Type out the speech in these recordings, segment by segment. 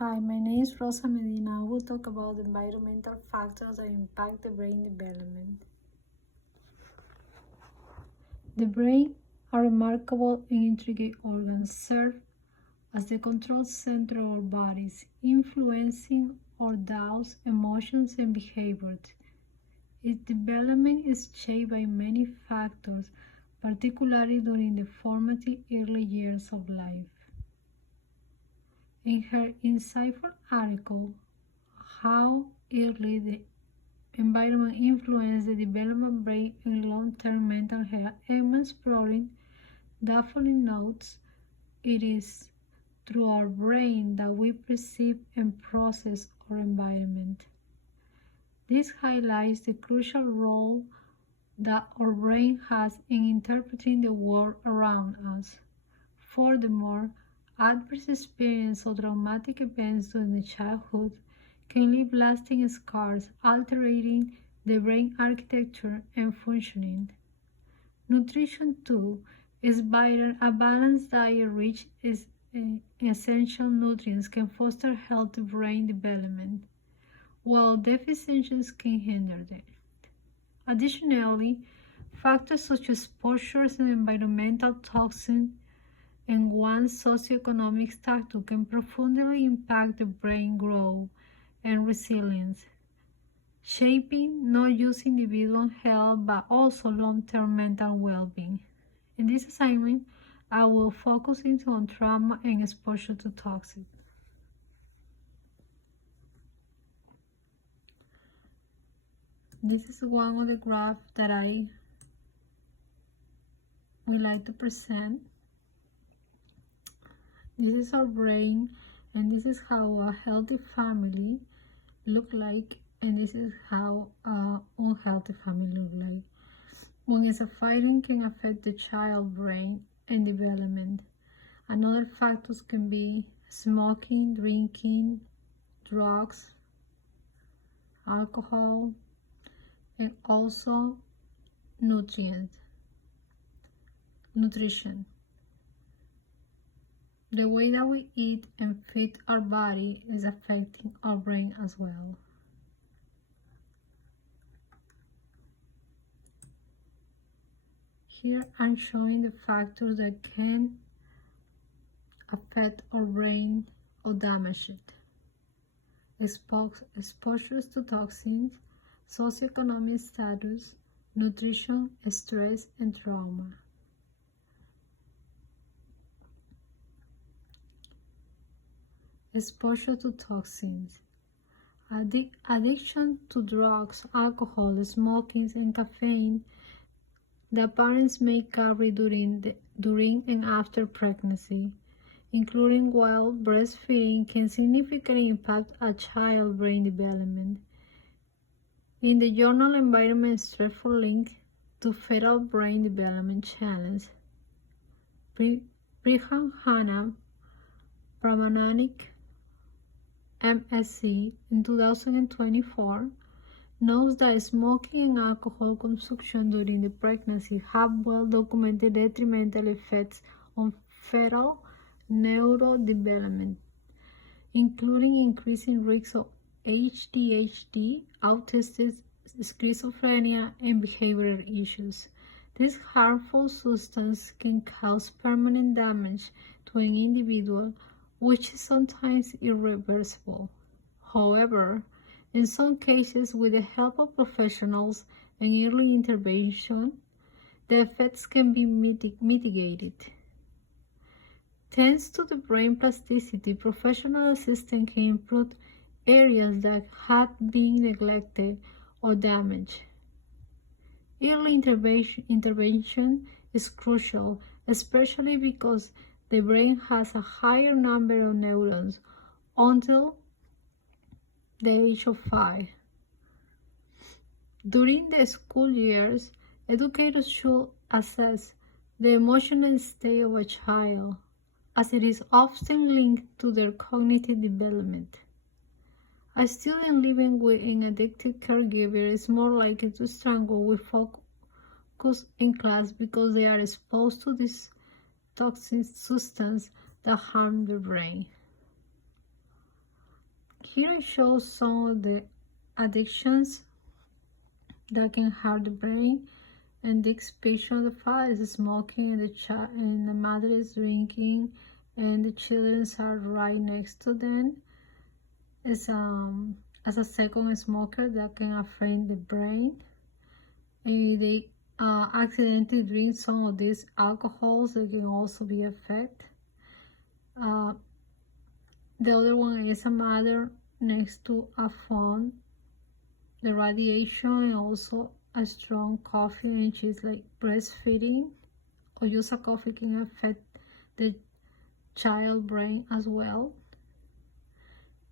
Hi, my name is Rosa Medina. I will talk about environmental factors that impact the brain development. The brain, a remarkable and intricate organ, serves as the control center of our bodies, influencing our thoughts, emotions, and behaviors. Its development is shaped by many factors, particularly during the formative early years of life. In her insightful article, How Early the Environment Influences the Development of Brain and Long-Term Mental Health, I'm exploring Daphne notes it is through our brain that we perceive and process our environment. This highlights the crucial role that our brain has in interpreting the world around us. Furthermore, adverse experience or traumatic events during childhood can leave lasting scars, altering the brain architecture and functioning. Nutrition, too, is vital. A balanced diet rich in essential nutrients can foster healthy brain development, while deficiencies can hinder it. Additionally, factors such as exposure to environmental toxins and one's socioeconomic status can profoundly impact the brain growth and resilience, shaping not just individual health but also long-term mental well-being. In this assignment, I will focus on trauma and exposure to toxins. This is one of the graphs that I would like to present. This is our brain, and this is how a healthy family look like, and this is how an unhealthy family look like. When it's a fighting can affect the child brain and development. Another factors can be smoking, drinking, drugs, alcohol, and also nutrition. The way that we eat and feed our body is affecting our brain as well. Here I'm showing the factors that can affect our brain or damage it. Exposures to toxins, socioeconomic status, nutrition, stress, and trauma. Exposure to toxins. Addiction to drugs, alcohol, smoking, and caffeine that parents may carry during and after pregnancy, including while breastfeeding, can significantly impact a child's brain development. In the journal Environment Stressful Link to Fetal Brain Development Challenge, Brigham Hannah Pramanik, MSc, in 2024, notes that smoking and alcohol consumption during the pregnancy have well-documented detrimental effects on fetal neurodevelopment, including increasing risks of ADHD, autism, schizophrenia, and behavioral issues. This harmful substance can cause permanent damage to an individual, which is sometimes irreversible. However, in some cases, with the help of professionals and early intervention, the effects can be mitigated. Thanks to the brain plasticity, professional assistance can improve areas that had been neglected or damaged. Early intervention is crucial, especially because the brain has a higher number of neurons until the age of 5. During the school years, educators should assess the emotional state of a child, as it is often linked to their cognitive development. A student living with an addicted caregiver is more likely to struggle with focus in class because they are exposed to this toxic substance that harm the brain. Here I show some of the addictions that can hurt the brain. And this picture of the father is smoking and the mother is drinking and the children are right next to them. As a second smoker that can affect the brain. And they accidentally drink some of these alcohols that can also be affected. The other one is a mother next to a phone, the radiation, and also a strong coffee, and she's like breastfeeding, or use a coffee can affect the child brain as well.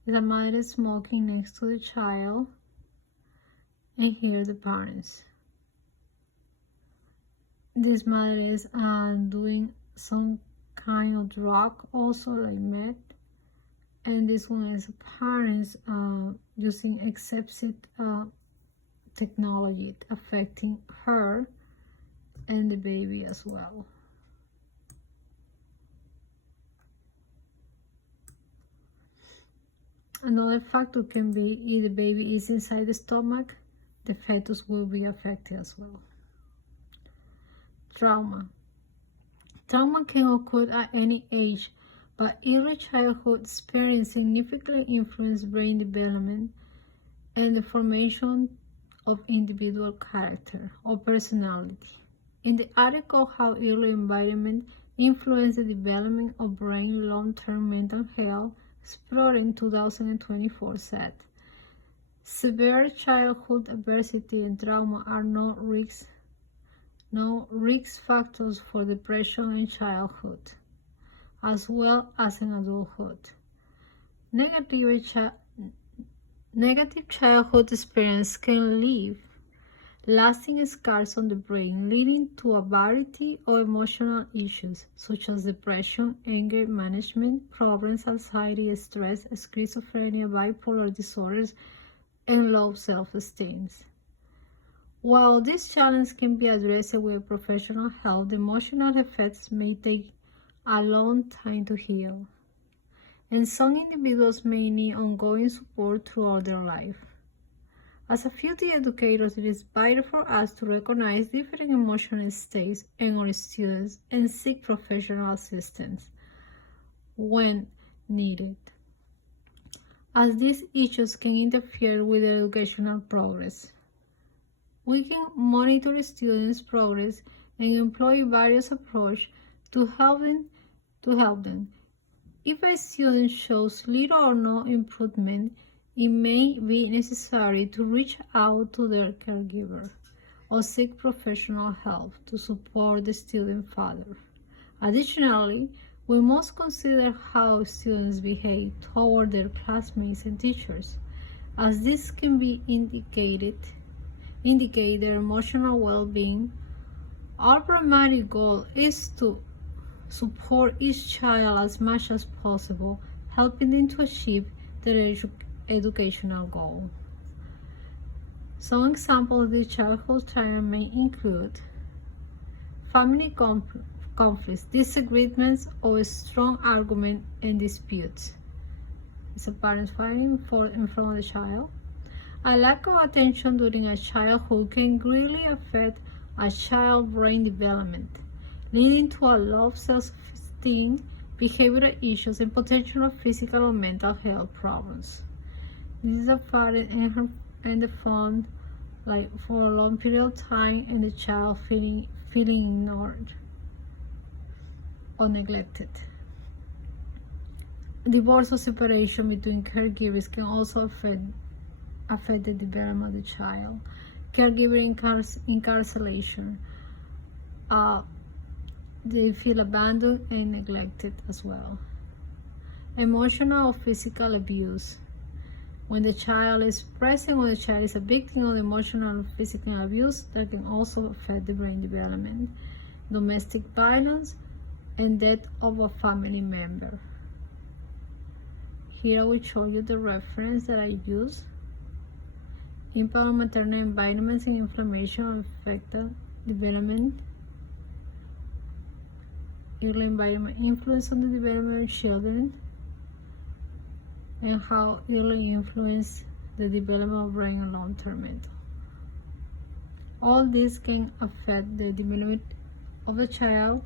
The mother is smoking next to the child, and here the parents. This mother is doing some kind of drug also, like meth, and this one is parents using excessive technology affecting her and the baby as well. Another factor can be if the baby is inside the stomach, the fetus will be affected as well. Trauma. Trauma can occur at any age, but early childhood experience significantly influence brain development and the formation of individual character or personality. In the article How Early Environment Influences the Development of Brain Long-Term Mental Health, Exploring 2024 said, severe childhood adversity and trauma are no risk factors for depression in childhood, as well as in adulthood. Negative childhood experience can leave lasting scars on the brain, leading to a variety of emotional issues such as depression, anger management problems, anxiety, stress, schizophrenia, bipolar disorders, and low self-esteem. While this challenge can be addressed with professional help, the emotional effects may take a long time to heal, and some individuals may need ongoing support throughout their life. As a beauty educators, it is vital for us to recognize different emotional states in our students and seek professional assistance when needed, as these issues can interfere with their educational progress. We can monitor students' progress and employ various approaches to help them. If a student shows little or no improvement, it may be necessary to reach out to their caregiver or seek professional help to support the student further. Additionally, we must consider how students behave toward their classmates and teachers, as this can be indicate their emotional well-being. Our primary goal is to support each child as much as possible, helping them to achieve their educational goal. Some examples of the childhood trauma may include family conflicts, disagreements, or strong arguments and disputes. It's a parent fighting in front of the child. A lack of attention during a childhood can greatly affect a child's brain development, leading to a low self-esteem, behavioral issues, and potential physical or mental health problems. This is a parent and the phone like for a long period of time, and the child feeling ignored or neglected. Divorce or separation between caregivers can also affect the development of the child. Caregiver incarceration. They feel abandoned and neglected as well. Emotional or physical abuse. When the child is present, when the child is a victim of emotional or physical abuse, that can also affect the brain development. Domestic violence and death of a family member. Here I will show you the reference that I use. Impact on maternal environments and inflammation affect the development. Early environment influence on the development of children. and how early influence the development of brain and long-term mental. All this can affect the development of the child,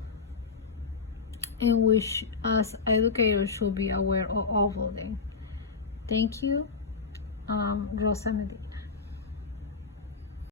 and we as educators should be aware of all of them. Thank you, Rosa Medina.